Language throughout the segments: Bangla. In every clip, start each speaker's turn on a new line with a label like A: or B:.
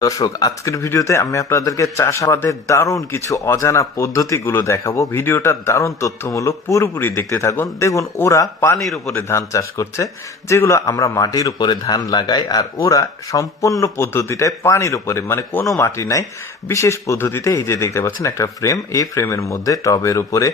A: দর্শক, আজকের ভিডিওতে আমি আপনাদেরকে চাষাবাদের দারুণ কিছু অজানা পদ্ধতিগুলো দেখাবো। ভিডিওটা দারুণ তথ্যমূলক, পুরোপুরি দেখতে থাকুন। দেখুন, ওরা পানির উপরে ধান চাষ করছে, যেগুলো আমরা মাটির উপরে ধান লাগাই, আর ওরা সম্পূর্ণ পদ্ধতিটাই পানির উপরে মানে কোনো মাটি নাই। বিশেষ পদ্ধতিতে এই যে দেখতে পাচ্ছেন একটা ফ্রেম, এই ফ্রেমের মধ্যে টবের উপরে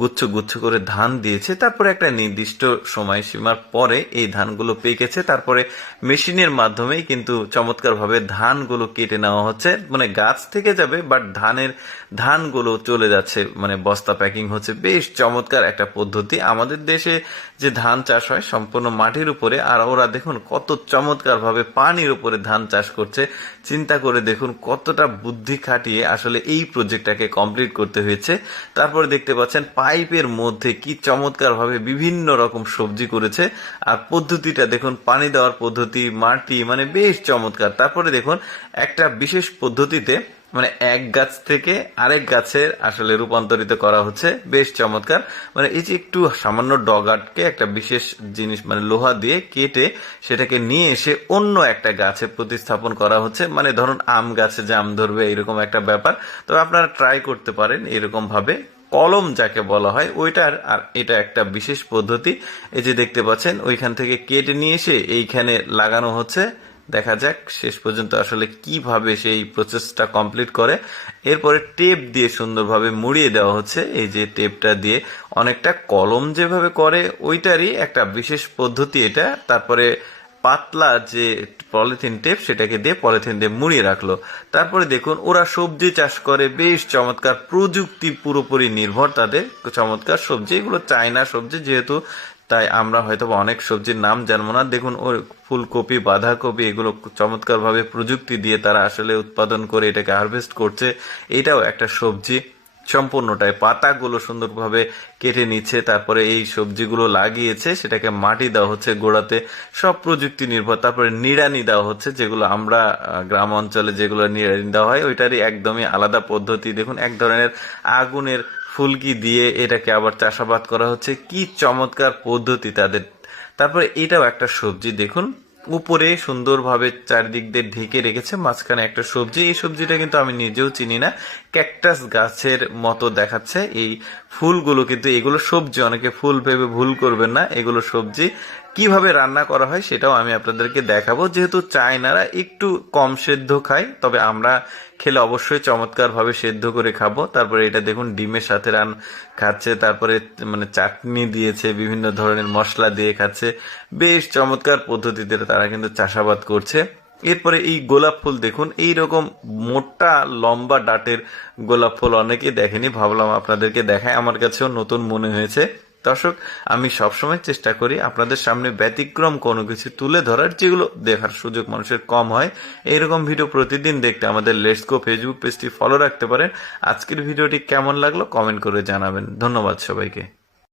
A: গুচ্ছ গুচ্ছ করে ধান দিয়েছে। তারপরে একটা নির্দিষ্ট সময়সীমার পরে এই ধানগুলো পেকেছে। তারপরে মেশিনের মাধ্যমেই কিন্তু চমৎকারভাবে ধানগুলো কেটে নেওয়া হচ্ছে। মানে গাছ থেকে যাবে বাট ধানের ধানগুলো চলে যাচ্ছে। মানে বস্তা প্যাকিং হচ্ছে। বেশ চমৎকার একটা পদ্ধতি। আমাদের দেশে যে ধান চাষ হয়, সম্পূর্ণ মাটির উপরে, আর ওরা দেখুন কত চমৎকারভাবে পানির উপরে ধান চাষ করছে। চিন্তা করে দেখুন কতটা বুদ্ধি খাটিয়ে আসলে এই প্রজেক্টটাকে কমপ্লিট করতে হয়েছে। তারপরে দেখতে পাচ্ছেন পাইপের মধ্যে কি চমৎকারভাবে বিভিন্ন রকম সবজি করেছে। আর পদ্ধতিটা দেখুন, পানি দেওয়ার পদ্ধতি, মাটি মানে বেশ চমৎকার। তারপরে দেখুন একটা বিশেষ পদ্ধতিতে মানে এক গাছ থেকে আরেক গাছের আসলে রূপান্তরিত করা হচ্ছে। বেশ চমৎকার। মানে এই যে একটু সামান্য ডগাটকে একটা বিশেষ জিনিস মানে লোহা দিয়ে কেটে সেটাকে নিয়ে এসে অন্য একটা গাছে প্রতিস্থাপন করা হচ্ছে। মানে ধরুন আম গাছে জাম ধরবে, এরকম একটা ব্যাপার। তবে আপনারা ট্রাই করতে পারেন এরকম ভাবে কলম যাকে বলা হয়, ওইটার আর এটা একটা বিশেষ পদ্ধতি। এই যে দেখতে পাচ্ছেন, ওইখান থেকে কেটে নিয়ে এসে এইখানে লাগানো হচ্ছে। দেখা যাক শেষ পর্যন্ত আসলে কীভাবে সেই প্রসেসটা কমপ্লিট করে। এরপরে টেপ দিয়ে সুন্দরভাবে মুড়িয়ে দেওয়া হচ্ছে। এই যে টেপটা দিয়ে অনেকটা কলম যেভাবে করে, ওইটারই একটা বিশেষ পদ্ধতি এটা। তারপরে পাতলা যে পলিথিন টেপ সেটাকে দিয়ে পলিথিন দিয়ে মুড়িয়ে রাখল। তারপরে দেখুন, ওরা সবজি চাষ করে। বেশ চমৎকার প্রযুক্তি পুরোপুরি নির্ভর তাদের। চমৎকার সবজি। এগুলো চায়না সবজি, যেহেতু তাই আমরা হয়তো অনেক সবজির নাম জানব না। দেখুন, ওর ফুলকপি, বাঁধাকপি, এগুলো চমৎকারভাবে প্রযুক্তি দিয়ে তারা আসলে উৎপাদন করে এটাকে হারভেস্ট করছে। এটাও একটা সবজি। সম্পূর্ণটাই পাতাগুলো সুন্দরভাবে কেটে নিচ্ছে, তারপরে এই সবজিগুলো লাগিয়েছে, সেটাকে মাটি দেওয়া হচ্ছে গোড়াতে, সব প্রযুক্তি নির্ভর। তারপরে নিড়ানি দেওয়া হচ্ছে, যেগুলো আমরা গ্রাম অঞ্চলে যেগুলো নিড়ানি দেওয়া হয়, ওইটারই একদমই আলাদা পদ্ধতি। দেখুন, এক ধরনের আগুনের ফুলকি দিয়ে এটাকে আবার চাষাবাদ করা হচ্ছে। কি চমৎকার পদ্ধতি তাদের। তারপরে এটাও একটা সবজি, দেখুন। উপরে সুন্দরভাবে চারিদিক দিয়ে ঢেকে রেখেছে, মাঝখানে একটা সবজি। এই সবজিটা কিন্তু আমি নিজেও চিনি না। ক্যাকটাস গাছের মতো দেখাচ্ছে। এই ফুলগুলো কিন্তু, এগুলো সবজি, অনেকে ফুল ভেবে ভুল করবেন না। এগুলো সবজি কীভাবে রান্না করা হয় সেটাও আমি আপনাদেরকে দেখাবো। যেহেতু চায়নারা একটু কম সেদ্ধ খায়, তবে আমরা খেলে অবশ্যই চমৎকার ভাবে সেদ্ধ করে খাব। তারপরে এটা দেখুন, ডিমের সাথে রান খাচ্ছে, তারপরে মানে চাটনি দিয়েছে, বিভিন্ন ধরনের মশলা দিয়ে খাচ্ছে। বেশ চমৎকার পদ্ধতিতে তারা কিন্তু চাষাবাদ করছে। এরপরে এই গোলাপ ফুল দেখুন এই রকম মোটা লম্বা ডাটের গোলাপ ফুল অনেকে দেখেনি, ভাবলাম আপনাদেরকে দেখায়। আমার কাছেও নতুন মনে হয়েছে। দর্শক, আমি সবসময় চেষ্টা করি আপনাদের সামনে ব্যতিক্রম কোনো কিছু তুলে ধরার, যেগুলো দেখার সুযোগ মানুষের কম হয়। এইরকম ভিডিও প্রতিদিন দেখতে আমাদের লেটসকো ফেসবুক পেজটি ফলো রাখতে পারেন। আজকের ভিডিওটি কেমন লাগল কমেন্ট করে জানাবেন। ধন্যবাদ সবাইকে।